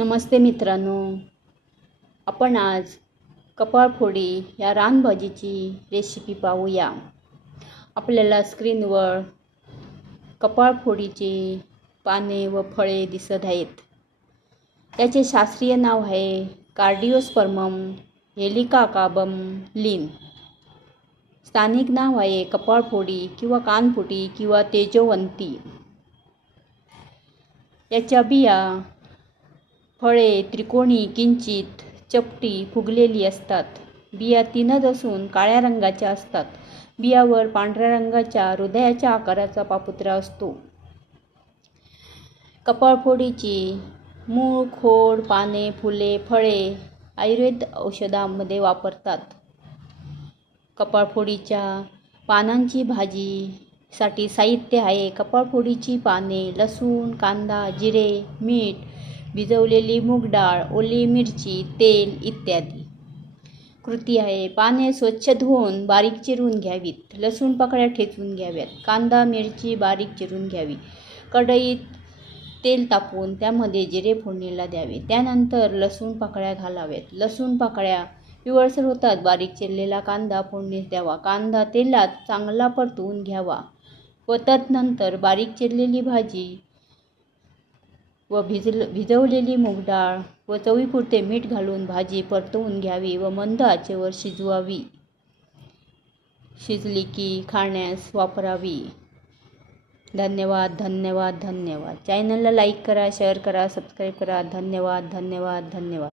नमस्ते मित्रांनो, आपण आज कपाळफोडी या रानभाजीची रेसिपी पाहूया। आपल्याला स्क्रीनवर कपाळफोडीची पाने व फळे दिसत आहेत। त्याचे शास्त्रीय नाव आहे कार्डिओस्पर्मम हेलिकाकाबम लिन। स्थानिक नाव आहे कपाळफोडी किंवा कानफुटी किंवा तेजोवंती। याच्या बिया फळे त्रिकोणी किंचित चपटी फुगलेली असतात। बिया तीनच असून काळ्या रंगाच्या असतात। बियावर पांढऱ्या रंगाच्या हृदयाच्या आकाराचा पापुत्रा असतो। कपाळफोडीची मूळ, खोड, पाने, फुले, फळे आयुर्वेद औषधामध्ये वापरतात। कपाळफोडीच्या पानांची भाजीसाठी साहित्य आहे कपाळफोडीची पाने, लसूण, कांदा, जिरे, मीठ, भिजवलेली मूग डाळ, ओली मिरची, तेल इत्यादी। कृती आहे पाने स्वच्छ धुवून बारीक चिरून घ्यावीत। लसूण पाकळ्या ठेचून घ्याव्यात। कांदा मिरची बारीक चिरून घ्यावी। कढईत तेल तापवून त्यामध्ये जिरे फोडणीला द्यावे। त्यानंतर लसूण पाकळ्या घालाव्यात। लसूण पाकळ्या पिवळसर होतात बारीक चिरलेला कांदा फोडणीस द्यावा। कांदा तेलात चांगला परतवून घ्यावा व तदनंतर बारीक चिरलेली भाजी व भिजवलेली मूग डाळ व चवीपुरते मीठ घालून भाजी परतवून घ्यावी व मंद आचेवर शिजवावी। शिजली की खाण्यास वापरावी। धन्यवाद धन्यवाद धन्यवाद। चॅनलला लाईक करा, शेअर करा, सबस्क्राईब करा। धन्यवाद धन्यवाद धन्यवाद।